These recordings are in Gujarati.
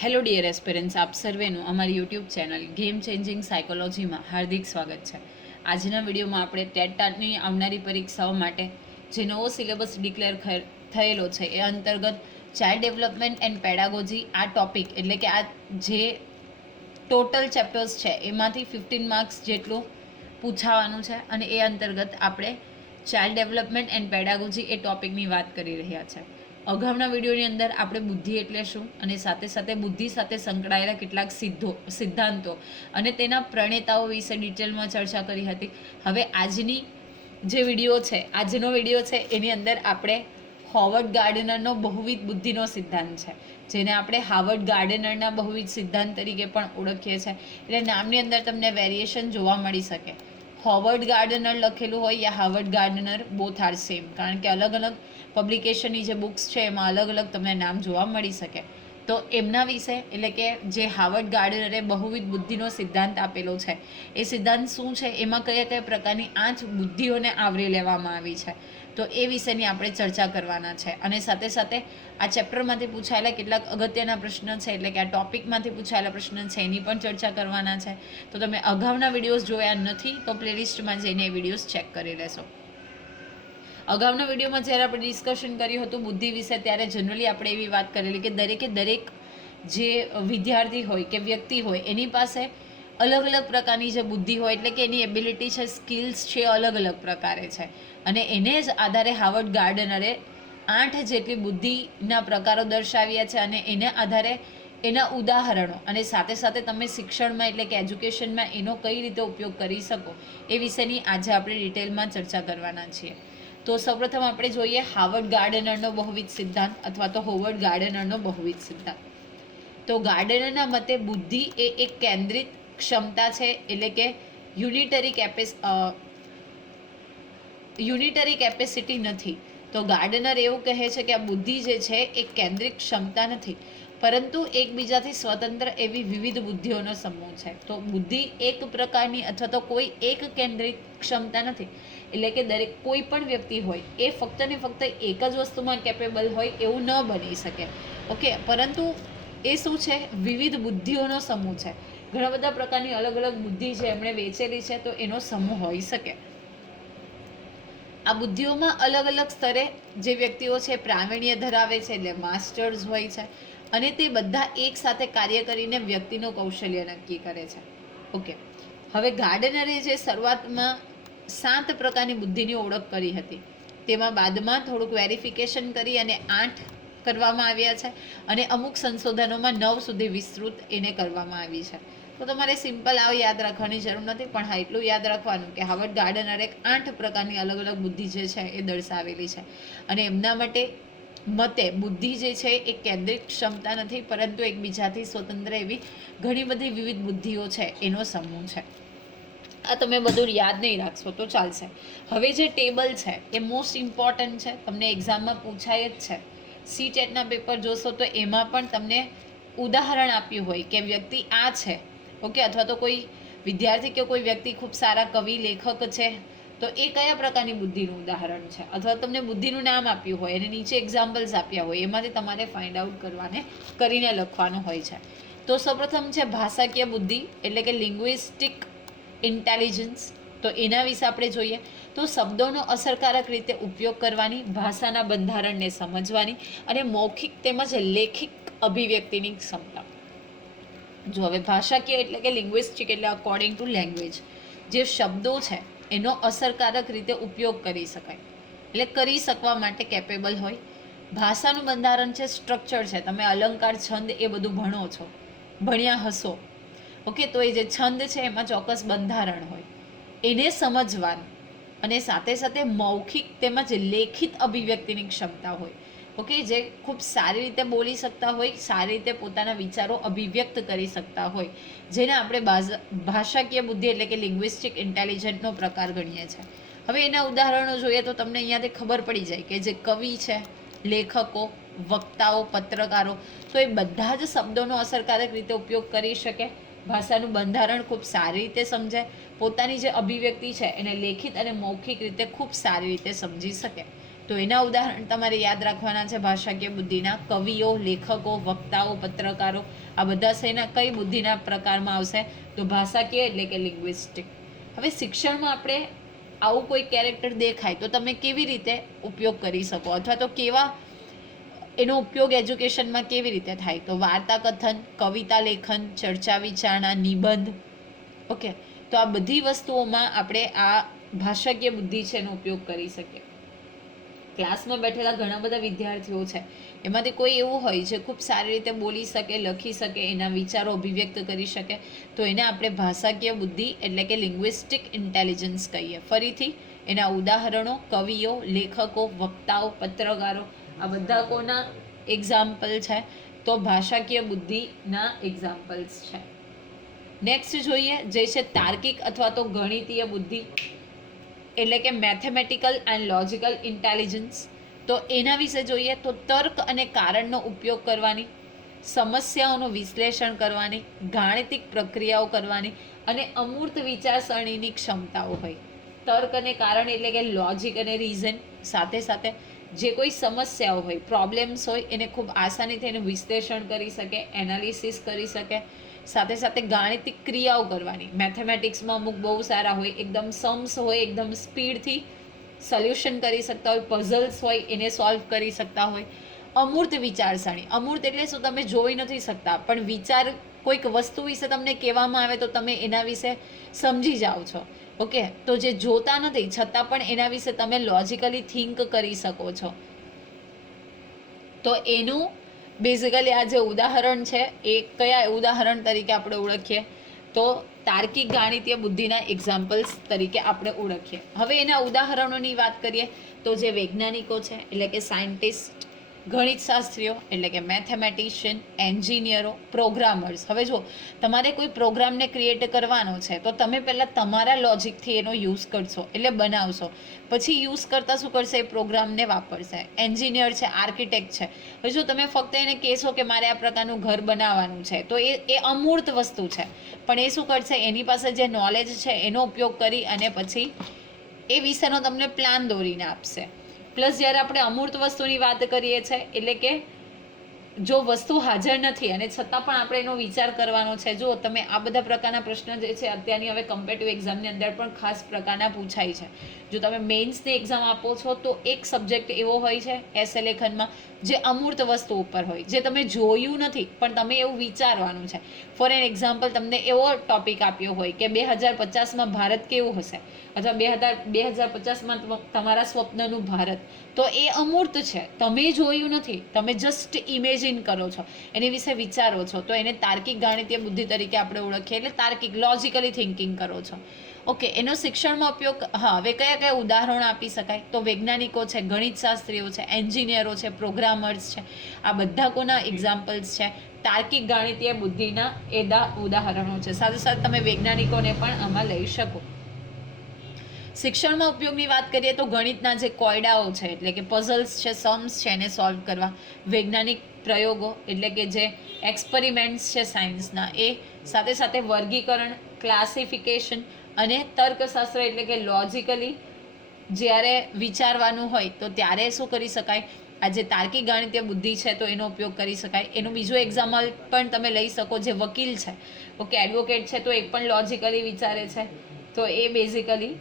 હેલો ડિયર એસ્પિરન્સ આપ સર્વેનું અમારી યુટ્યુબ ચેનલ ગેમ ચેન્જિંગ સાયકોલોજીમાં હાર્દિક સ્વાગત છે. આજના વિડીયોમાં આપણે ટેટ ટાટની આવનારી પરીક્ષાઓ માટે જે નવો સિલેબસ ડિક્લેર થયેલો છે, એ અંતર્ગત ચાઇલ્ડ ડેવલપમેન્ટ એન્ડ પેડાગોજી આ ટોપિક, એટલે કે આ જે ટોટલ ચેપ્ટર્સ છે, એમાંથી ફિફ્ટીન માર્ક્સ જેટલું પૂછાવાનું છે, અને એ અંતર્ગત આપણે ચાઇલ્ડ ડેવલપમેન્ટ એન્ડ પેડાગોજી એ ટોપિકની વાત કરી રહ્યા છે. અગાઉના વિડીયોની અંદર આપણે બુદ્ધિ એટલે શું? અને સાથે સાથે બુદ્ધિ સાથે સંકળાયેલા કેટલાક સિદ્ધો, સિદ્ધાંતો અને તેના પ્રણેતાઓ વિશે ડિટેલમાં ચર્ચા કરી હતી. હવે આજની જે વીડિયો છે, આજનો વીડિયો છે, એની અંદર આપણે હોવર્ડ ગાર્ડનરનો બહુવિધ બુદ્ધિનો સિદ્ધાંત છે, જેને આપણે હાવર્ડ ગાર્ડનરના બહુવિધ સિદ્ધાંત તરીકે પણ ઓળખીએ છીએ એટલે નામની અંદર તમને વેરિએશન જોવા મળી શકે. હોવર્ડ ગાર્ડનર લખેલું હોય યા Howard Gardner both are same કારણ કે અલગ અલગ પબ્લિકેશનની જે બુક્સ છે, એમાં અલગ અલગ તમને નામ જોવા મળી શકે. તો એમના વિશે, એટલે કે જે હાવર્ડ ગાર્ડનરે બહુવિધ બુદ્ધિનો સિદ્ધાંત આપેલો છે, એ સિદ્ધાંત શું છે, એમાં કયા કયા પ્રકારની આંચ બુદ્ધિઓને આવરી લેવામાં આવી છે, તો એ વિશેની આપણે ચર્ચા કરવાના છે. અને સાથે સાથે આ ચેપ્ટરમાંથી પૂછાયેલા કેટલાક અગત્યના પ્રશ્ન છે, એટલે કે આ ટોપિકમાંથી પૂછાયેલા પ્રશ્ન છે, એની પણ ચર્ચા કરવાના છે. તો તમે અગાઉના વિડીયોઝ જોયા નથી, તો પ્લેલિસ્ટમાં જઈને એ વિડીયોઝ ચેક કરી લેશો. અગાઉના વિડીયોમાં જ્યારે આપણે ડિસ્કશન કર્યું હતું બુદ્ધિ વિશે, ત્યારે જનરલી આપણે એવી વાત કરેલી કે દરેકે દરેક જે વિદ્યાર્થી હોય કે વ્યક્તિ હોય, એની પાસે અલગ અલગ પ્રકારની જે બુદ્ધિ હોય, એટલે કે એની એબિલિટી છે સ્કિલ્સ છે, અલગ અલગ પ્રકારે છે. અને એને જ આધારે હાવર્ડ ગાર્ડનરે આઠ જેટલી બુદ્ધિના પ્રકારો દર્શાવ્યા છે અને એને આધારે એના ઉદાહરણો અને સાથે સાથે તમે શિક્ષણમાં એટલે કે એજ્યુકેશનમાં એનો કઈ રીતે ઉપયોગ કરી શકો એ વિશેની આજે આપણે ડિટેલમાં ચર્ચા કરવાના છીએ. તો સૌપ્રથમ આપણે જોઈએ હાવર્ડ ગાર્ડનરનો બહુવિધ સિદ્ધાંત અથવા તો હોવર્ડ ગાર્ડનરનો બહુવિધ સિદ્ધાંત. તો ગાર્ડનરના મતે બુદ્ધિ એ એક કેન્દ્રિત ક્ષમતા છે એટલે કે યુનિટરી કેપેસ યુનિટરી કેપેસિટી નથી. તો ગાર્ડનર એવું કહે છે કે આ બુદ્ધિ જે છે એ કેન્દ્રિત ક્ષમતા નથી. પરંતુ એકબીજાથી સ્વતંત્ર એવી વિવિધ બુદ્ધિઓનો સમૂહ છે. તો બુદ્ધિ એક પ્રકારની અથવા તો કોઈ એક કેન્દ્રિત ક્ષમતા નથી. એટલે કે દરેક કોઈ પણ વ્યક્તિ હોય, એ ફક્ત ને ફક્ત એક જ વસ્તુમાં કેપેબલ હોય એવું ન બની શકે. ઓકે પરંતુ એ શું છે? વિવિધ બુદ્ધિઓનો સમૂહ છે. ઘણા બધા પ્રકારની અલગ અલગ બુદ્ધિ છે, એમણે વેચેલી છે, તો એનો સમૂહ હોઈ શકે. આ બુદ્ધિઓમાં અલગ અલગ સ્તરે જે વ્યક્તિઓ છે, પ્રાવીણ્ય ધરાવે છે, એટલે માસ્ટર્સ હોય છે, અને તે બધા એક સાથે કાર્ય કરીને વ્યક્તિનું કૌશલ્ય નક્કી કરે છે. ઓકે હવે ગાર્ડનરે જે શરૂઆતમાં સાત પ્રકારની બુદ્ધિની ઓળખ કરી હતી. તેમાં બાદમાં થોડુંક વેરિફિકેશન કરી અને આઠ કરવામાં આવ્યા છે અને અમુક સંશોધનોમાં નવ સુધી વિસ્તૃત એને કરવામાં આવી છે. તો તમારે સિમ્પલ આવું યાદ રાખવાની જરૂર નથી, પણ હા, એટલું યાદ રાખવાનું કે હાવર્ડ ગાર્ડનરે આઠ પ્રકારની અલગ અલગ બુદ્ધિ જે છે એ દર્શાવેલી છે. અને એમના માટે મતે બુદ્ધિ જે છે એ કેન્દ્રિત ક્ષમતા નથી, પરંતુ એકબીજાથી સ્વતંત્ર એવી ઘણી બધી વિવિધ બુદ્ધિઓ છે, એનો સમૂહ છે. આ તમે બધું યાદ નહીં રાખશો તો ચાલશે. હવે જે ટેબલ છે એ મોસ્ટ ઇમ્પોર્ટન્ટ છે, તમને એક્ઝામમાં પૂછાય જ છે. સી ટેટના પેપર જોશો તો એમાં પણ તમને ઉદાહરણ આપ્યું હોય કે વ્યક્તિ આ છે, ઓકે, અથવા તો કોઈ વિદ્યાર્થી કે કોઈ વ્યક્તિ ખૂબ સારા કવિ, લેખક છે, તો એ કયા પ્રકારની બુદ્ધિનું ઉદાહરણ છે? અથવા તમને બુદ્ધિનું નામ આપ્યું હોય અને નીચે એક્ઝામ્પલ્સ આપ્યા હોય, એમાંથી તમારે ફાઇન્ડ આઉટ કરવાને, કરીને લખવાનું હોય છે. તો સૌપ્રથમ છે ભાષાકીય બુદ્ધિ, એટલે કે લિંગ્વિસ્ટિક ઇન્ટેલિજન્સ તો એના વિશે આપણે જોઈએ તો શબ્દોનો અસરકારક રીતે ઉપયોગ કરવાની, ભાષાના બંધારણને સમજવાની અને મૌખિક તેમજ લેખિક અભિવ્યક્તિની ક્ષમતા. જો હવે ભાષાકીય એટલે કે લિંગ્વિસ્ટિક એટલે અકોર્ડિંગ ટુ લેંગ્વેજ જે શબ્દો છે, એનો અસરકારક રીતે ઉપયોગ કરી શકાય. એટલે કરી શકવા માટે કેપેબલ હોય. ભાષાનું બંધારણ છે સ્ટ્રક્ચર છે. તમે અલંકાર, છંદ એ બધું ભણો છો, ભણ્યા હશો ઓકે, તો એ જે છંદ છે એમાં ચોક્કસ બંધારણ હોય. એને સમજવાનું અને સાથે સાથે મૌખિક તેમજ લેખિત અભિવ્યક્તિની ક્ષમતા હોય. ઓકે, જે ખૂબ સારી રીતે બોલી શકતા હોય, સારી રીતે પોતાના વિચારો અભિવ્યક્ત કરી શકતા હોય. જેને આપણે ભાષાકીય બુદ્ધિ એટલે કે લિંગ્વિસ્ટિક ઇન્ટેલિજન્ટનો પ્રકાર ગણીએ છીએ. હવે એના ઉદાહરણો જોઈએ તો તમને અહીંયાથી ખબર પડી જાય કે જે કવિ છે, લેખકો, વક્તાઓ, પત્રકારો, તો એ બધા જ શબ્દોનો અસરકારક રીતે ઉપયોગ કરી શકે. ભાષાનું બંધારણ ખૂબ સારી રીતે સમજે પોતાની જે અભિવ્યક્તિ છે એને લેખિત અને મૌખિક રીતે ખૂબ સારી રીતે સમજી શકે. તો એના ઉદાહરણ તમારે યાદ રાખવાના છે ભાષાકીય બુદ્ધિના કવિઓ, લેખકો, વક્તાઓ, પત્રકારો. આ બધા શેના કઈ બુદ્ધિના પ્રકારમાં આવશે? તો ભાષાકીય એટલે કે લિંગ્વિસ્ટિક હવે શિક્ષણમાં આપણે આવું કોઈ કેરેક્ટર દેખાય તો તમે કેવી રીતે ઉપયોગ કરી શકો? અથવા તો કેવા એનો ઉપયોગ એજ્યુકેશનમાં કેવી રીતે થાય? તો વાર્તા કથન, કવિતા લેખન, ચર્ચા વિચારણા, નિબંધ. ઓકે, તો આ બધી વસ્તુઓમાં આપણે આ ભાષાકીય બુદ્ધિ છે એનો ઉપયોગ કરી શકીએ. ક્લાસમાં બેઠેલા ઘણા બધા વિદ્યાર્થીઓ છે. એમાંથી કોઈ એવું હોય જે ખૂબ સારી રીતે બોલી શકે, લખી શકે, એના વિચારો અભિવ્યક્ત કરી શકે, તો એને આપણે ભાષાકીય બુદ્ધિ એટલે કે લિંગ્વિસ્ટિક ઇન્ટેલિજન્સ કહીએ. ફરીથી, એના ઉદાહરણો કવિઓ, લેખકો, વક્તાઓ, પત્રકારો આ બધા કોના એક્ઝામ્પલ છે? તો ભાષાકીય બુદ્ધિના એક્ઝામ્પલ્સ છે. નેક્સ્ટ જોઈએ, જે છે તાર્કિક અથવા તો ગણિતીય બુદ્ધિ, એટલે કે મેથેમેટિકલ એન્ડ લોજિકલ ઇન્ટેલિજન્સ તો એના વિશે જોઈએ, તો તર્ક અને કારણનો ઉપયોગ કરવાની, સમસ્યાઓનું વિશ્લેષણ કરવાની, ગાણિતિક પ્રક્રિયાઓ કરવાની અને અમૂર્ત વિચારસરણીની ક્ષમતાઓ હોય. તર્ક અને કારણ એટલે કે લોજિક અને રીઝન સાથે સાથે જે કોઈ સમસ્યાઓ હોય પ્રોબ્લેમ્સ હોય, એને ખૂબ આસાનીથી એનું વિશ્લેષણ કરી શકે એનાલિસિસ કરી શકે, સાથે સાથે ગાણિતિક ક્રિયાઓ કરવાની. મેથેમેટિક્સમાં અમુક બહુ સારા હોય, એકદમ સમ્સ હોય, એકદમ સ્પીડથી સોલ્યુશન કરી શકતા હોય પઝલ્સ હોય, એને સોલ્વ કરી શકતા હોય. અમૂર્ત વિચારસરણી. અમૂર્ત એટલે શું? તમે જોઈ નથી શકતા. પણ વિચાર કોઈક વસ્તુ વિશે તમને કહેવામાં આવે તો તમે એના વિશે સમજી જાઓ છો. ઓકે, તો જે જોતા નથી, છતાં પણ એના વિશે તમે લોજિકલી થિંક કરી શકો છો. તો એનું બેઝિકલી આ જે ઉદાહરણ છે, એ કયા ઉદાહરણ તરીકે આપણે ઓળખીએ? તો તાર્કિક ગાણિતીય બુદ્ધિના એક્ઝામ્પલ્સ તરીકે આપણે ઓળખીએ. હવે એના ઉદાહરણોની વાત કરીએ, તો જે વૈજ્ઞાનિકો છે, એટલે કે સાયન્ટિસ્ટ ગણિત શાસ્ત્રીઓ, એટલે કે મેથેમેટિશિયન એન્જિનિયરો પ્રોગ્રામર્સ હવે જો તમારે કોઈ પ્રોગ્રામને ક્રિએટ કરવાનો છે, તો તમે પહેલાં તમારા લોજિકથી એનો યુઝ કરશો, એટલે બનાવશો. પછી યુઝ કરતાં શું કરશે? એ પ્રોગ્રામને વાપરશે. એન્જિનિયર છે આર્કિટેક્ટ છે. હવે જો તમે ફક્ત એને કહેશો કે મારે આ પ્રકારનું ઘર બનાવવાનું છે, તો એ એ અમૂર્ત વસ્તુ છે. પણ એ શું કરશે? એની પાસે જે નોલેજ છે, એનો ઉપયોગ કરી અને પછી એ વિશેનો તમને પ્લાન દોરીને આપશે. પ્લસ જ્યારે આપણે અમૂર્ત વસ્તુની વાત કરીએ છીએ એટલે કે જો વસ્તુ હાજર નથી અને છતાં પણ આપણે એનો વિચાર કરવાનો છે જો તમે આ બધા પ્રકારના પ્રશ્ન જે છે, અત્યારની હવે કમ્પેટિવ એક્ઝામની અંદર પણ ખાસ પ્રકારના પૂછાય છે. જો તમે મેઇન્સની એક્ઝામ આપો છો, તો એક સબ્જેક્ટ એવો હોય છે એસે લેખનમાં જે અમૂર્ત વસ્તુ ઉપર હોય, જે તમે જોયું નથી, પણ તમે એવું વિચારવાનું છે. ફોર એન એક્ઝામ્પલ તમને એવો ટોપિક આપ્યો હોય કે બે હજાર પચાસમાં ભારત કેવું હશે? અથવા બે હજાર બે હજાર પચાસમાં તમારા સ્વપ્નનું ભારત. તો એ અમૂર્ત છે. તમે જોયું નથી. તમે જસ્ટ ઇમેજિન કરો છો. એની વિશે વિચારો છો. તો એને તાર્કિક ગાણિતીય બુદ્ધિ તરીકે આપણે ઓળખીએ. એટલે તાર્કિક લોજિકલી થિંકિંગ કરો છો. ઓકે, એનો શિક્ષણમાં ઉપયોગ, હા, હવે કયા કયા ઉદાહરણો આપી શકાય? તો વૈજ્ઞાનિકો છે ગણિત શાસ્ત્રીઓ છે, એન્જિનિયરો છે, પ્રોગ્રામર્સ છે, આ બધા કોના એક્ઝામ્પલ્સ છે? તાર્કિક ગાણિતીય બુદ્ધિના એદા ઉદાહરણો છે. સાથે સાથે તમે વૈજ્ઞાનિકોને પણ આમાં લઈ શકો. શિક્ષણમાં ઉપયોગની વાત કરીએ તો ગણિતના જે કોયડાઓ છે, એટલે કે પઝલ્સ છે સમ્સ છે, એને સોલ્વ કરવા. વૈજ્ઞાનિક પ્રયોગો, એટલે કે જે એક્સપેરિમેન્ટ્સ છે સાયન્સના એ સાથે સાથે વર્ગીકરણ ક્લાસિફિકેશન અને તર્કશાસ્ત્ર એટલે કે લોજિકલી જ્યારે વિચારવાનું હોય તો ત્યારે શું કરી શકાય? આ જે તાર્કિક ગાણિતીય બુદ્ધિ છે તો એનો ઉપયોગ કરી શકાય. એનું બીજું એક્ઝામ્પલ પણ તમે લઈ શકો જે વકીલ છે. ઓકે એડવોકેટ છે તો એ પણ લોજિકલી વિચારે છે. તો એ બેઝિકલી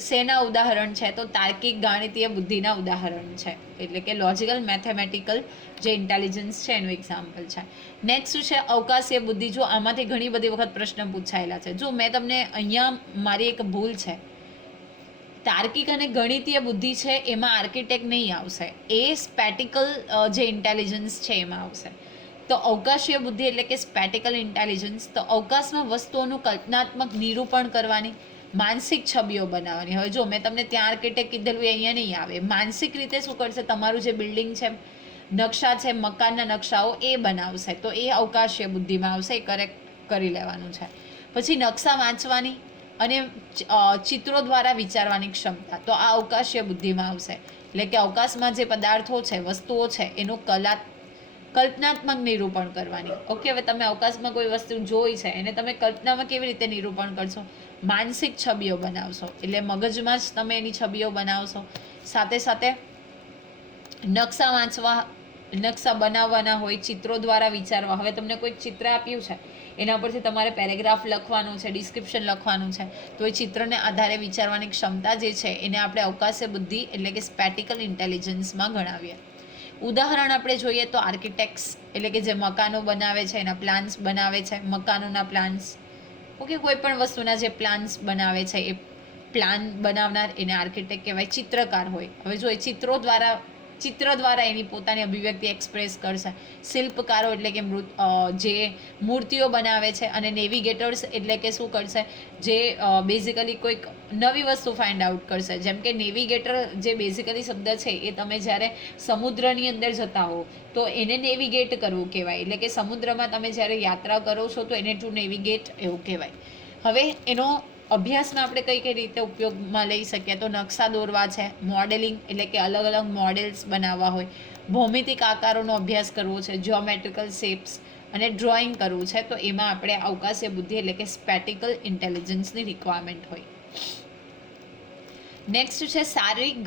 શેના ઉદાહરણ છે? તો તાર્કિક ગાણિતીય બુદ્ધિના ઉદાહરણ છે. એટલે કે લોજિકલ મેથેમેટિકલ જે ઇન્ટેલિજન્સ છે એનું એક્ઝામ્પલ છે. નેક્સ્ટ છે? અવકાશીય બુદ્ધિ. જો આમાંથી ઘણી બધી વખત પ્રશ્ન પૂછાયેલા છે. જો મેં તમને અહીંયા મારી એક ભૂલ છે. તાર્કિક અને ગણિતીય બુદ્ધિ છે એમાં આર્કિટેક્ટ નહીં આવશે. એ સ્પેટિકલ જે ઇન્ટેલિજન્સ છે એમાં આવશે. તો અવકાશીય બુદ્ધિ એટલે કે સ્પેટિકલ ઇન્ટેલિજન્સ તો અવકાશમાં વસ્તુઓનું કલ્પનાત્મક નિરૂપણ કરવાની. માનસિક છબીઓ બનાવવાની હવે જો મેં તમને ત્યાં આર્કિટેક્ટ કીધેલું એ અહીંયા નહીં આવે. માનસિક રીતે શું કરશે? તમારું જે બિલ્ડિંગ છે, નકશા છે, મકાનના નકશાઓ, એ બનાવશે. તો એ અવકાશીય બુદ્ધિમાં આવશે, એ કરેક્ટ કરી લેવાનું છે. પછી નકશા વાંચવાની અને ચિત્રો દ્વારા વિચારવાની ક્ષમતા. તો આ અવકાશીય બુદ્ધિમાં આવશે. એટલે કે અવકાશમાં જે પદાર્થો છે, વસ્તુઓ છે, એનું કલા, કલ્પનાત્મક નિરૂપણ કરવાની. ઓકે હવે તમે અવકાશમાં કોઈ વસ્તુ જોઈ છે, એને તમે કલ્પનામાં કેવી રીતે નિરૂપણ કરશો? માનસિક છબીઓ બનાવશો. એટલે મગજમાં જ તમે એની છબીઓ બનાવશો. સાથે સાથે નકશા વાંચવા, નકશા બનાવવાના હોય, ચિત્રો દ્વારા વિચારવા. હવે તમને કોઈ ચિત્ર આપ્યું છે, એના પરથી તમારે પેરેગ્રાફ લખવાનું છે, ડિસ્ક્રિપ્શન લખવાનું છે, તો એ ચિત્રને આધારે વિચારવાની ક્ષમતા જે છે, એને આપણે અવકાશે બુદ્ધિ એટલે કે સ્પેટિકલ ઇન્ટેલિજન્સમાં ગણાવીએ. ઉદાહરણ આપણે જોઈએ તો આર્કિટેક્ટ્સ, એટલે કે જે મકાનો બનાવે છે, એના પ્લાન્સ બનાવે છે, મકાનોના પ્લાન્સ ઓકે કોઈ પણ વસ્તુના જે પ્લાન્સ બનાવે છે એ પ્લાન બનાવનાર એને આર્કિટેક્ટ કહેવાય, ચિત્રકાર હોય. હવે જો એ ચિત્રો દ્વારા ચિત્ર દ્વારા એની પોતાની અભિવ્યક્તિ એક્સપ્રેસ કરશે. શિલ્પકારો એટલે કે જે મૂર્તિઓ બનાવે છે અને નેવિગેટર્સ એટલે કે શું કરશે? જે બેઝિકલી કોઈક નવી વસ્તુ ફાઇન્ડ આઉટ કરશે. જેમ કે નેવિગેટર જે બેઝિકલી શબ્દ છે એ તમે જ્યારે સમુદ્રની અંદર જતા હો, તો એને નેવિગેટ કરવું કહેવાય. એટલે કે સમુદ્રમાં તમે જ્યારે યાત્રા કરો છો તો એને ટુ નેવિગેટ એવું કહેવાય. હવે એનો અભ્યાસમાં આપણે કઈ કઈ રીતે ઉપયોગમાં લઈ શકીએ? તો નકશા દોરવા છે, મોડેલિંગ એટલે કે અલગ અલગ મોડેલ્સ બનાવવા હોય. ભૌમિતિક આકારોનો અભ્યાસ કરવો છે જ્યોમેટ્રિકલ શેપ્સ અને ડ્રોઈંગ કરવું છે. તો એમાં આપણે અવકાશીય બુદ્ધિ એટલે કે સ્પેટિકલ ઇન્ટેલિજન્સની રિક્વાયરમેન્ટ હોય. નેક્સ્ટ છે શારીરિક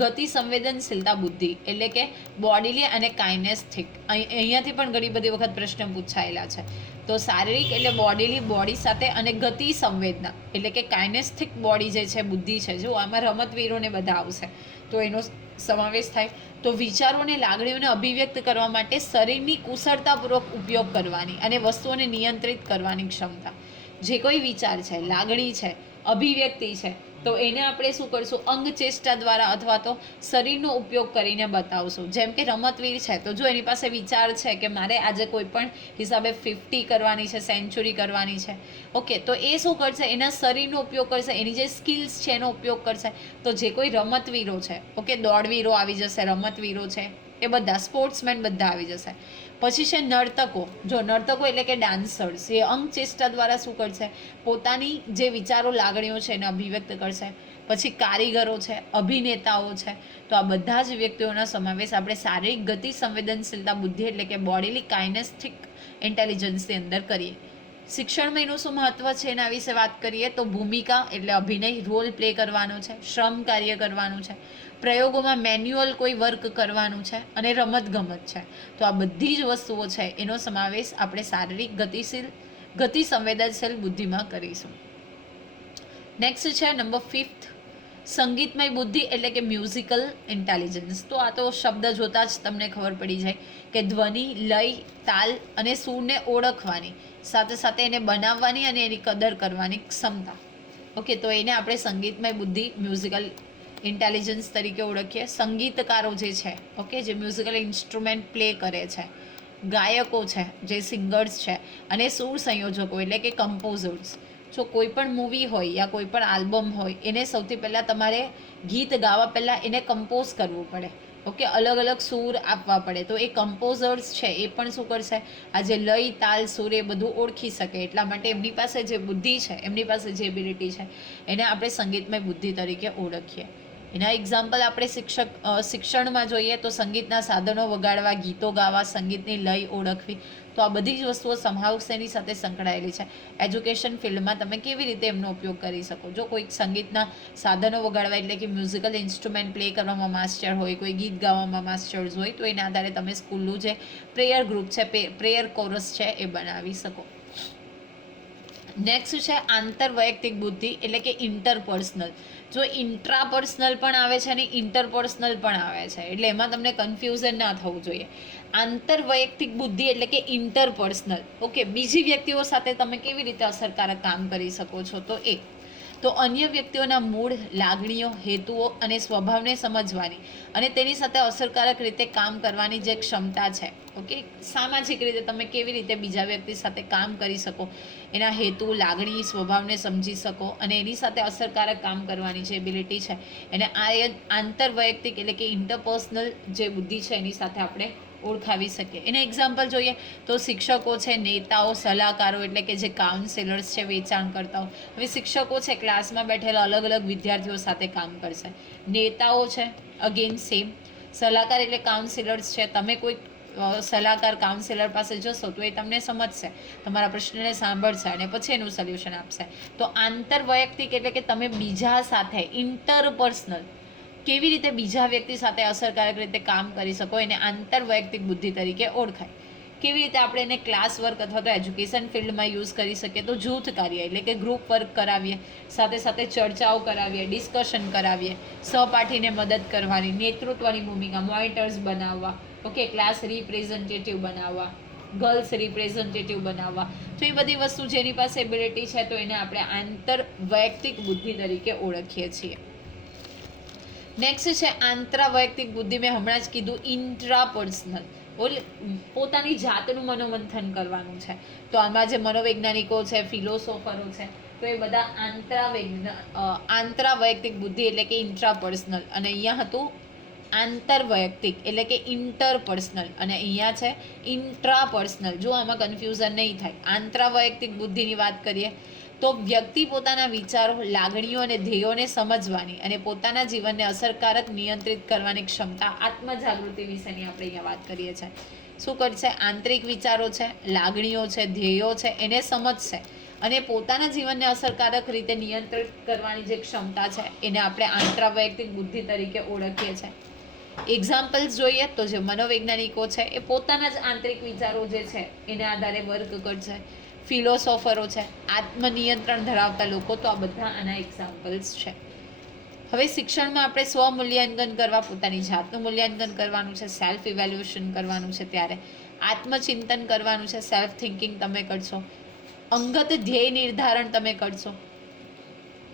ગતિ સંવેદનશીલતા બુદ્ધિ એટલે કે બોડીલી અને કાઇનેસ્થિક. અહીંયાથી પણ ઘણી બધી વખત પ્રશ્ન પૂછાયેલા છે. તો શારીરિક એટલે બોડીલી બોડી સાથે અને ગતિ સંવેદના, એટલે કે કાઇનેસ્થિક બોડી જે છે, બુદ્ધિ છે, જો આમાં રમતવીરોને બધા આવશે, તો એનો સમાવેશ થાય. તો વિચારો અને લાગણીઓને અભિવ્યક્ત કરવા માટે શરીરની કુશળતાપૂર્વક ઉપયોગ કરવાની અને વસ્તુઓને નિયંત્રિત કરવાની ક્ષમતા. જે કોઈ વિચાર છે, લાગણી છે, અભિવ્યક્તિ છે તો એને આપણે શું કરશું? અંગ ચેષ્ટા દ્વારા અથવા તો શરીરનો ઉપયોગ કરીને બતાવશું. જેમ કે રમતવીર છે, તો જો એની પાસે વિચાર છે કે મારે આજે કોઈ પણ હિસાબે ફિફ્ટી કરવાની છે સેન્ચુરી કરવાની છે ઓકે તો એ શું કરશે? એના શરીરનો ઉપયોગ કરશે, એની જે સ્કિલ્સ છે, એનો ઉપયોગ કરશે. તો જે કોઈ રમતવીરો છે ઓકે દોડવીરો આવી જશે, રમતવીરો છે, એ બધા સ્પોર્ટ્સમેન બધા આવી જશે. પછી છે નર્તકો. જો નર્તકો એટલે કે ડાન્સર્સ એ અંગચેષ્ટા દ્વારા શું કરશે? પોતાની જે વિચારો, લાગણીઓ છે એને અભિવ્યક્ત કરશે. પછી કારીગરો છે, અભિનેતાઓ છે. તો આ બધા જ વ્યક્તિઓનો સમાવેશ આપણે શારીરિક ગતિ સંવેદનશીલતા, બુદ્ધિ એટલે કે બોડીલી કાઇનેસ્થિક ઇન્ટેલિજન્સની અંદર કરીએ. શિક્ષણમાં એનું શું મહત્વ છે એના વિશે વાત કરીએ તો ભૂમિકા એટલે અભિનય રોલ પ્લે કરવાનો છે, શ્રમ કાર્ય કરવાનું છે, પ્રયોગોમાં મેન્યુઅલ કોઈ વર્ક કરવાનું છે અને રમતગમત છે. તો આ બધી જ વસ્તુઓ છે એનો સમાવેશ આપણે શારીરિક ગતિશીલ, ગતિ સંવેદનશીલ બુદ્ધિમાં કરીશું. નેક્સ્ટ છે નંબર ફિફ્થ સંગીતમય બુદ્ધિ એટલે કે મ્યુઝિકલ ઇન્ટેલિજન્સ તો આ તો શબ્દ જોતાં જ તમને ખબર પડી જાય કે ધ્વનિ, લય, તાલ અને સૂરને ઓળખવાની, સાથે સાથે એને બનાવવાની અને એની કદર કરવાની ક્ષમતા. ઓકે, તો એને આપણે સંગીતમય બુદ્ધિ મ્યુઝિકલ ઇન્ટેલિજન્સ તરીકે ઓળખીએ. સંગીતકારો જે છે, ઓકે, જે મ્યુઝિકલ ઇન્સ્ટ્રુમેન્ટ પ્લે કરે છે, ગાયકો છે, જે સિંગર્સ છે અને સૂર સંયોજકો એટલે કે કમ્પોઝર્સ જો કોઈ પણ મૂવી હોય યા કોઈ પણ આલ્બમ હોય, એને સૌથી પહેલાં તમારે ગીત ગાવા પહેલાં એને કમ્પોઝ કરવું પડે. ઓકે, અલગ અલગ સૂર આપવા પડે. તો એ કમ્પોઝર્સ છે, એ પણ શું કરશે? આ જે લય, તાલ, સૂર એ બધું ઓળખી શકે. એટલા માટે એમની પાસે જે બુદ્ધિ છે, એમની પાસે જે એબિલિટી છે, એને આપણે સંગીતમય બુદ્ધિ તરીકે ઓળખીએ. એના એક્ઝામ્પલ આપણે શિક્ષક શિક્ષણમાં જોઈએ તો સંગીતના સાધનો વગાડવા, ગીતો ગાવા, સંગીતની લય ઓળખવી, તો આ બધી જ વસ્તુઓ સમહાઉસ એની સાથે સંકળાયેલી છે? એજ્યુકેશન ફિલ્ડમાં તમે કેવી રીતે એમનો ઉપયોગ કરી શકો? જો કોઈક સંગીતના સાધનો વગાડવા એટલે કે મ્યુઝિકલ ઇન્સ્ટ્રુમેન્ટ પ્લે કરવામાં માસ્ટર હોય, કોઈ ગીત ગાવામાં માસ્ટર્સ હોય, તો એના આધારે તમે સ્કૂલનું જે પ્રેયર ગ્રુપ છે પ્રેયર કોરસ છે એ બનાવી શકો. નેક્સ્ટ છે આંતરવૈયક્તિક બુદ્ધિ એટલે કે ઇન્ટરપર્સનલ જો ઇન્ટ્રાપર્સનલ પણ આવે છે અને ઇન્ટરપર્સનલ પણ આવે છે. એટલે એમાં તમને કન્ફ્યુઝન ના થવું જોઈએ. આંતરવૈયક્તિક બુદ્ધિ એટલે કે ઇન્ટરપર્સનલ ઓકે, બીજી વ્યક્તિઓ સાથે તમે કેવી રીતે અસરકારક કામ કરી શકો છો? તો એ. તો અન્ય વ્યક્તિઓના મૂળ, લાગણીઓ, હેતુઓ અને સ્વભાવને સમજવાની અને તેની સાથે અસરકારક રીતે કામ કરવાની જે ક્ષમતા છે ઓકે સામાજિક રીતે તમે કેવી રીતે બીજા વ્યક્તિ સાથે કામ કરી શકો, એના હેતુ, લાગણી, સ્વભાવને સમજી શકો અને એની સાથે અસરકારક કામ કરવાની જે એબિલિટી છે, એને આ આંતરવૈયક્તિક એટલે કે ઇન્ટરપર્સનલ જે બુદ્ધિ છે એની સાથે આપણે ઓળખાવી શકીએ એને એક્ઝામ્પલ જોઈએ તો શિક્ષકો છે, નેતાઓ, સલાહકારો એટલે કે જે કાઉન્સિલર્સ છે, વેચાણકર્તાઓ. હવે શિક્ષકો છે ક્લાસમાં બેઠેલા અલગ અલગ વિદ્યાર્થીઓ સાથે કામ કરશે. નેતાઓ છે અગેન સેમ સલાહકાર એટલે કાઉન્સિલર્સ છે. તમે કોઈ સલાહકાર કાઉન્સિલર પાસે જશો તો એ તમને સમજશે. તમારા પ્રશ્નને સાંભળશે અને પછી એનું સોલ્યુશન આપશે. તો આંતરવૈયક્તિક એટલે કે તમે બીજા સાથે ઇન્ટરપર્સનલ કેવી રીતે બીજા વ્યક્તિ સાથે અસરકારક રીતે કામ કરી શકો એને આંતરવૈયક્તિક બુદ્ધિ તરીકે ઓળખાય. કેવી રીતે આપણે એને ક્લાસ વર્ક અથવા તો એજ્યુકેશન ફિલ્ડમાં યુઝ કરી શકીએ? તો જૂથ કાર્ય, એટલે કે ગ્રુપ વર્ક કરાવીએ, સાથે સાથે ચર્ચાઓ કરાવીએ ડિસ્કશન કરાવીએ, સહપાઠીને મદદ કરવાની, નેતૃત્વની ભૂમિકા મોનિટર્સ બનાવવા ઓકે ક્લાસ રિપ્રેઝેન્ટેટિવ બનાવવા ગર્લ્સ રિપ્રેઝેન્ટેટિવ બનાવવા. તો એ બધી વસ્તુ જેની પાસે એબિલિટી છે, તો એને આપણે આંતર વૈયક્તિક બુદ્ધિ તરીકે ઓળખીએ છીએ. નેક્સ્ટ છે આંતરવૈયક્તિક બુદ્ધિ. મેં હમણાં જ કીધું ઇન્ટ્રાપર્સનલ. ઓલે પોતાની જાતનું મનોમંથન કરવાનું છે. તો આમાં જે મનોવૈજ્ઞાનિકો છે ફિલોસોફરો છે તો એ બધા અ, આંતરવૈયક્તિક બુદ્ધિ એટલે કે ઇન્ટ્રાપર્સનલ. અને અહીંયા હતું આંતરવૈયક્તિક એટલે કે ઇન્ટરપર્સનલ. અને અહીંયા છે ઇન્ટ્રાપર્સનલ. જો આમાં કન્ફ્યુઝન નહીં થાય. આંતરવૈયક્તિક બુદ્ધિની વાત કરીએ તો વ્યક્તિ પોતાના વિચારો, લાગણીઓ અને ધ્યેયોને સમજવાની અને પોતાના જીવનને અસરકારક નિયંત્રિત કરવાની ક્ષમતા આત્મજાગૃતિ વિશેની આપણે અહીંયા વાત કરીએ છીએ. શું કરશે આંતરિક વિચારો છે, લાગણીઓ છે, ધ્યેયો છે, એને સમજશે અને પોતાના જીવનને અસરકારક રીતે નિયંત્રિત કરવાની જે ક્ષમતા છે, એને આપણે આંતરવૈયક્તિક બુદ્ધિ તરીકે ઓળખીએ છીએ. એક્ઝામ્પલ્સ જોઈએ તો જે મનોવૈજ્ઞાનિકો છે, એ પોતાના જ આંતરિક વિચારો જે છે, એના આધારે વર્ક કરશે. ફિલોસોફરો છે, આત્મનિયંત્રણ ધરાવતા લોકો તો આ બધા આના એક્ઝામ્પલ્સ છે. હવે શિક્ષણમાં આપણે સ્વ મૂલ્યાંકન કરવા, પોતાની જાતનું મૂલ્યાંકન કરવાનું છે સેલ્ફ ઇવેલ્યુએશન કરવાનું છે ત્યારે. આત્મચિંતન કરવાનું છે સેલ્ફ થિંકિંગ તમે કરશો. અંગત ધ્યેય નિર્ધારણ તમે કરશો.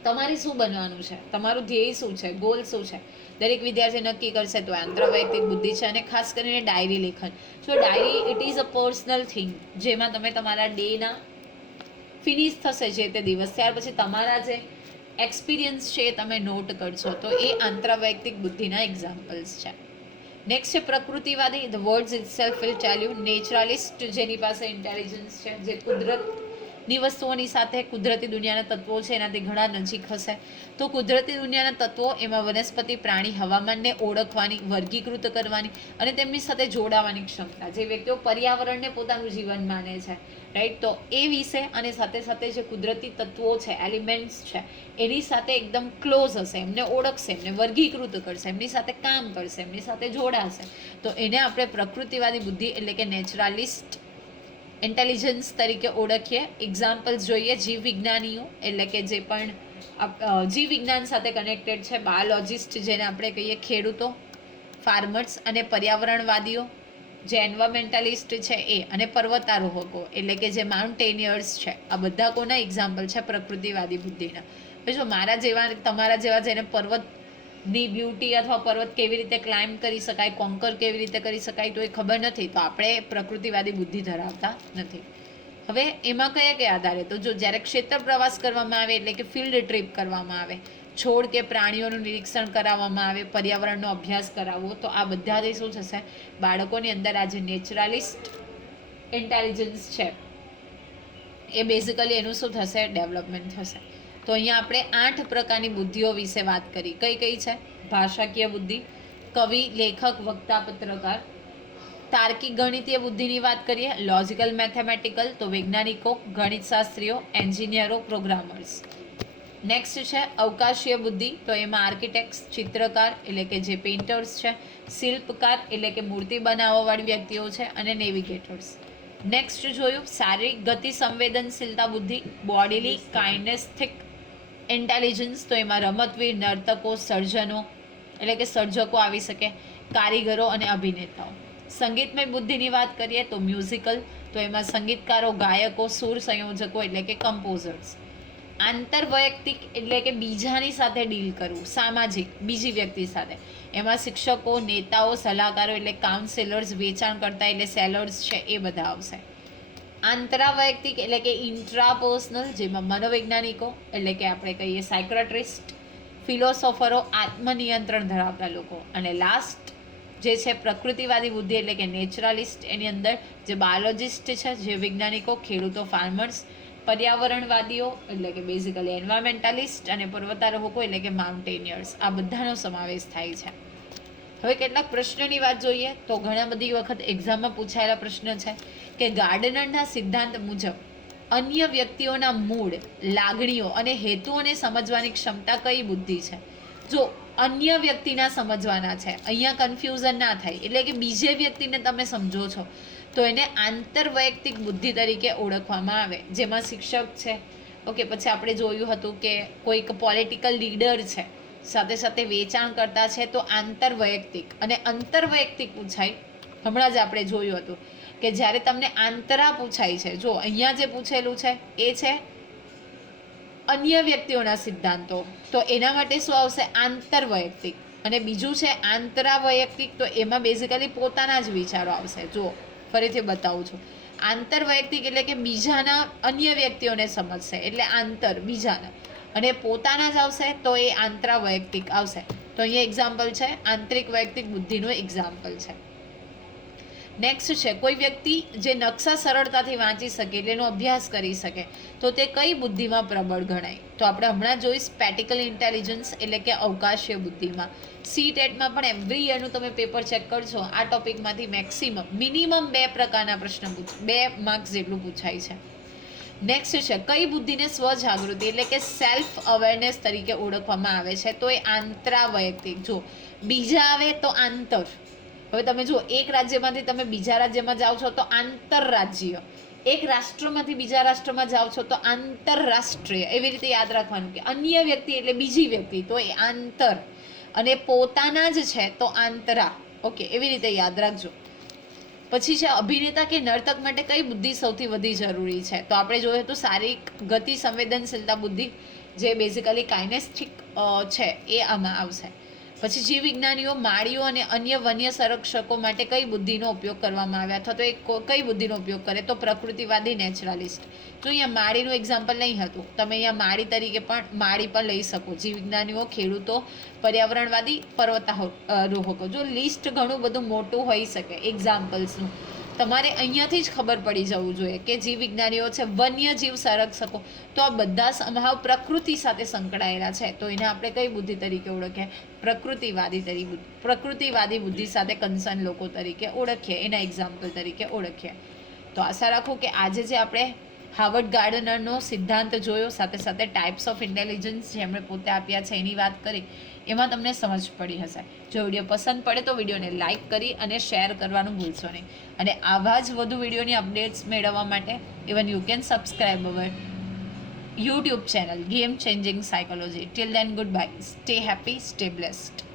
તમારે શું બનવાનું છે? તમારું ધ્યેય શું છે? ગોલ શું છે? દરેક વિદ્યાર્થી નક્કી કરશે તો આંતરવૈયક્તિક બુદ્ધિ છે અને ખાસ કરીને ડાયરી લેખન. So diary it is a personal thing જેમાં તમે તમારા ડેના ફિનિશ થશે જે તે દિવસ. ત્યાર પછી તમારા જે એક્સપિરિયન્સ છે તમે નોટ કરશો. તો એ આંતરવૈયક્તિક બુદ્ધિના એક્ઝામ્પલ્સ છે. નેક્સ્ટ છે પ્રકૃતિવાદી. The words itself will tell you naturalist જેની પાસે ઇન્ટેલિજન્સ છે, જે કુદરતની વસ્તુઓની સાથે કુદરતી દુનિયાના તત્વો છે, એનાથી ઘણા નજીક હશે. તો કુદરતી દુનિયાના તત્વો એમાં વનસ્પતિ, પ્રાણી, હવામાનને ઓળખવાની, વર્ગીકૃત કરવાની અને તેમની સાથે જોડાવાની ક્ષમતા. જે વ્યક્તિઓ પર્યાવરણને પોતાનું જીવન માને છે રાઈટ તો એ વિશે અને સાથે સાથે જે કુદરતી તત્વો છે, એલિમેન્ટ્સ છે, એની સાથે એકદમ ક્લોઝ હશે, એમને ઓળખશે, એમને વર્ગીકૃત કરશે, એમની સાથે કામ કરશે, એમની સાથે જોડાશે. તો એને આપણે પ્રકૃતિવાદી બુદ્ધિ એટલે કે નેચરાલિસ્ટ ઇન્ટેલિજન્સ તરીકે ઓળખીએ. એક્ઝામ્પલ્સ જોઈએ જીવ વિજ્ઞાનીઓ એટલે કે જે પણ જીવ વિજ્ઞાન સાથે કનેક્ટેડ છે બાયોલોજિસ્ટ જેને આપણે કહીએ ખેડૂતો ફાર્મર્સ અને પર્યાવરણવાદીઓ, જે એન્વાયરમેન્ટલિસ્ટ છે એ, અને પર્વતારોહકો, એટલે કે જે માઉન્ટેનિયર્સ છે, આ બધા કોના એક્ઝામ્પલ છે પ્રકૃતિવાદી બુદ્ધિના. જો મારા જેવા, તમારા જેવા જેને પર્વતની બ્યુટી અથવા પર્વત કેવી રીતે ક્લાઇમ્બ કરી શકાય કોન્કર કેવી રીતે કરી શકાય, તો એ ખબર નથી. તો આપણે પ્રકૃતિવાદી બુદ્ધિ ધરાવતા નથી. હવે એમાં કયા કયા આધારે? તો જો જ્યારે ક્ષેત્ર પ્રવાસ કરવામાં આવે એટલે કે ફિલ્ડ ટ્રીપ કરવામાં આવે, છોડ કે પ્રાણીઓનું નિરીક્ષણ કરાવવામાં આવે, પર્યાવરણનો અભ્યાસ કરાવવો, તો આ બધાથી શું થશે? બાળકોની અંદર આ જે નેચરાલિસ્ટ ઇન્ટેલિજન્સ છે, એ બેઝિકલી એનું શું થશે? ડેવલપમેન્ટ થશે. તો અહીંયા આપણે આઠ પ્રકારની બુદ્ધિઓ વિશે વાત કરી. કઈ કઈ છે? ભાષાકીય બુદ્ધિ કવિ લેખક વક્તા પત્રકાર. તાર્કિક ગણિતીય બુદ્ધિની વાત કરીએ. લોજિકલ મેથેમેટિકલ તો વૈજ્ઞાનિકો ગણિતશાસ્ત્રીઓ એન્જિનિયરો પ્રોગ્રામર્સ. નેક્સ્ટ છે અવકાશીય બુદ્ધિ તો એમાં આર્કિટેક્ટ્સ ચિત્રકાર એટલે કે જે પેઇન્ટર્સ છે શિલ્પકાર એટલે કે મૂર્તિ બનાવવાવાળી વ્યક્તિઓ છે અને નેવિગેટર્સ. નેક્સ્ટ જોયું શારીરિક ગતિ સંવેદનશીલતા બુદ્ધિ બોડીલી કાઇનેસ્થિક ઇન્ટેલિજન્સ તો એમાં રમતવીર, નર્તકો, સર્જનો, એટલે કે સર્જકો આવી શકે, કારીગરો અને અભિનેતાઓ. સંગીતમય બુદ્ધિની વાત કરીએ તો મ્યુઝિકલ તો એમાં સંગીતકારો, ગાયકો, સુર સંયોજકો એટલે કે કમ્પોઝર્સ આંતરવૈયક્તિક એટલે કે બીજાની સાથે ડીલ કરવું, સામાજિક, બીજી વ્યક્તિ સાથે. એમાં શિક્ષકો, નેતાઓ, સલાહકારો એટલે કાઉન્સિલર્સ વેચાણકર્તા એટલે સેલર્સ છે, એ બધા આવશે. આંતરાવૈયક્તિક એટલે કે ઇન્ટ્રાપર્સનલ, જેમાં મનોવૈજ્ઞાનિકો એટલે કે આપણે કહીએ સાયક્રેટિસ્ટ ફિલોસોફરો, આત્મનિયંત્રણ ધરાવતા લોકો. અને લાસ્ટ જે છે પ્રકૃતિવાદી બુદ્ધિ એટલે કે નેચરલિસ્ટ, એની અંદર જે બાયોલોજિસ્ટ છે, જે વૈજ્ઞાનિકો, ખેડૂતો ફાર્મર્સ પર્યાવરણવાદીઓ એટલે કે બેઝિકલી એન્વાયરમેન્ટાલિસ્ટ અને પર્વતારોહકો એટલે કે માઉન્ટેનિયર્સ આ બધાનો સમાવેશ થાય છે. હવે કેટલાક પ્રશ્નની વાત જોઈએ તો ઘણા બધી વખત એક્ઝામમાં પૂછાયેલા પ્રશ્ન છે કે ગાર્ડનરના સિદ્ધાંત મુજબ અન્ય વ્યક્તિઓના મૂડ લાગણીઓ અને હેતુઓને સમજવાની ક્ષમતા કઈ બુદ્ધિ છે? જો અન્ય વ્યક્તિના સમજવાના છે, અહીંયા કન્ફ્યુઝન ના થાય, એટલે કે બીજે વ્યક્તિને તમે સમજો છો, તો એને આંતરવૈયક્તિક બુદ્ધિ તરીકે ઓળખવામાં આવે, જેમાં શિક્ષક છે. ઓકે, પછી આપણે જોયું હતું કે કોઈક પોલિટિકલ લીડર છે. સાથે સાથે વેચાણ કરતા છે તો આંતરવૈયક્તિક. અને અંતરવૈયક્તિક પૂછાય, હમણાં જ આપણે જોયું હતું કે જ્યારે તમને આંતરા પૂછાય છે, જો અહીંયા જે પૂછેલું છે, એ છે અન્ય વ્યક્તિઓના સિદ્ધાંતો, તો એના માટે શું આવશે? આંતરવૈયક્તિક. અને બીજું છે આંતરાવૈયક્તિક, તો એમાં બેઝિકલી પોતાના જ વિચારો આવશે. જો, ફરીથી બતાવું છું. આંતરવૈયક્તિક એટલે કે બીજાના અન્ય વ્યક્તિઓને સમજશે. એટલે આંતર, બીજાના. અને પોતાના જ આવશે તો એ આંતરાવૈયક્તિક આવશે. તો અહીંયા એક્ઝામ્પલ છે આંતરિક વૈયક્તિક બુદ્ધિનું એક્ઝામ્પલ છે. નેક્સ્ટ છે, કોઈ વ્યક્તિ જે નકશા સરળતાથી વાંચી શકે એટલે એનો અભ્યાસ કરી શકે, તો તે કઈ બુદ્ધિમાં પ્રબળ ગણાય? તો આપણે હમણાં જોઈ સ્પેટિકલ ઇન્ટેલિજન્સ એટલે કે અવકાશીય બુદ્ધિમાં. સી ટેટમાં પણ એવરી યરનું તમે પેપર ચેક કરશો આ ટોપિકમાંથી મેક્સિમમ મિનિમમ બે પ્રકારના પ્રશ્ન પૂછ, બે માર્ક્સ જેટલું પૂછાય છે. નેક્સ્ટ છે, કઈ બુદ્ધિને સ્વજાગૃતિ એટલે કે સેલ્ફ અવેરનેસ તરીકે ઓળખવામાં આવે છે? તો એ આંતરા વૈયક્તિક જો બીજા આવે તો આંતર. હવે તમે જો એક રાજ્યમાંથી તમે બીજા રાજ્યમાં જાઓ છો તો આંતરરાજ્ય. એક રાષ્ટ્રમાંથી બીજા રાષ્ટ્રમાં જાઓ છો તો આંતરરાષ્ટ્રીય. એવી રીતે યાદ રાખવાનું કે અન્ય વ્યક્તિ એટલે બીજી વ્યક્તિ, તો એ આંતર. અને પોતાના જ છે તો આંતરા. ઓકે, એવી રીતે યાદ રાખજો. પછી છે અભિનેતા કે નર્તક માટે કઈ બુદ્ધિ સૌથી વધી જરૂરી છે? તો આપણે જોઈએ તો શારીરિક ગતિ, સંવેદનશીલતા, બુદ્ધિ જે બેઝિકલી કાઇનેસ્ટિક છે, એ આમાં આવશે. પછી જીવ વિજ્ઞાનીઓ માળીઓ અને અન્ય વન્ય સંરક્ષકો માટે કઈ બુદ્ધિનો ઉપયોગ કરવામાં આવ્યા? અથવા તો એ કઈ બુદ્ધિનો ઉપયોગ કરે? તો પ્રકૃતિવાદી નેચરલિસ્ટ. જો અહીંયા માળીનું એક્ઝામ્પલ નહીં હતું, તમે અહીંયા માળી તરીકે પણ માળી પણ લઈ શકો. જીવ વિજ્ઞાનીઓ ખેડૂતો, પર્યાવરણવાદી પર્વતારોહકો. જો લિસ્ટ ઘણું બધું મોટું હોઈ શકે એક્ઝામ્પલ્સનું તમારે અહીંયાથી જ ખબર પડી જવું જોઈએ કે જીવ વિજ્ઞાનીઓ છે વન્ય જીવ સંરક્ષકો. તો આ બધા સંભાવ પ્રકૃતિ સાથે સંકળાયેલા છે. તો એને આપણે કઈ બુદ્ધિ તરીકે ઓળખીએ? પ્રકૃતિવાદી તરીકે પ્રકૃતિવાદી બુદ્ધિ સાથે કન્સર્ન લોકો તરીકે ઓળખીએ, એના એક્ઝામ્પલ તરીકે ઓળખીએ. તો આશા રાખું કે આજે જે આપણે હાવર્ડ ગાર્ડનરનો સિદ્ધાંત જોયો, સાથે સાથે ટાઈપ્સ ઓફ ઇન્ટેલિજન્સ જે એમણે પોતે આપ્યા છે, એની વાત કરી. એમાં તમને સમજ પડી હશે. જો વીડિયો પસંદ પડે તો વિડીયોને લાઇક કરી અને શેર કરવાનું ભૂલશો નહીં. અને આવા જ વધુ વિડીયોની અપડેટ્સ મેળવવા માટે even you can subscribe our channel game changing psychology till then goodbye stay happy stay blessed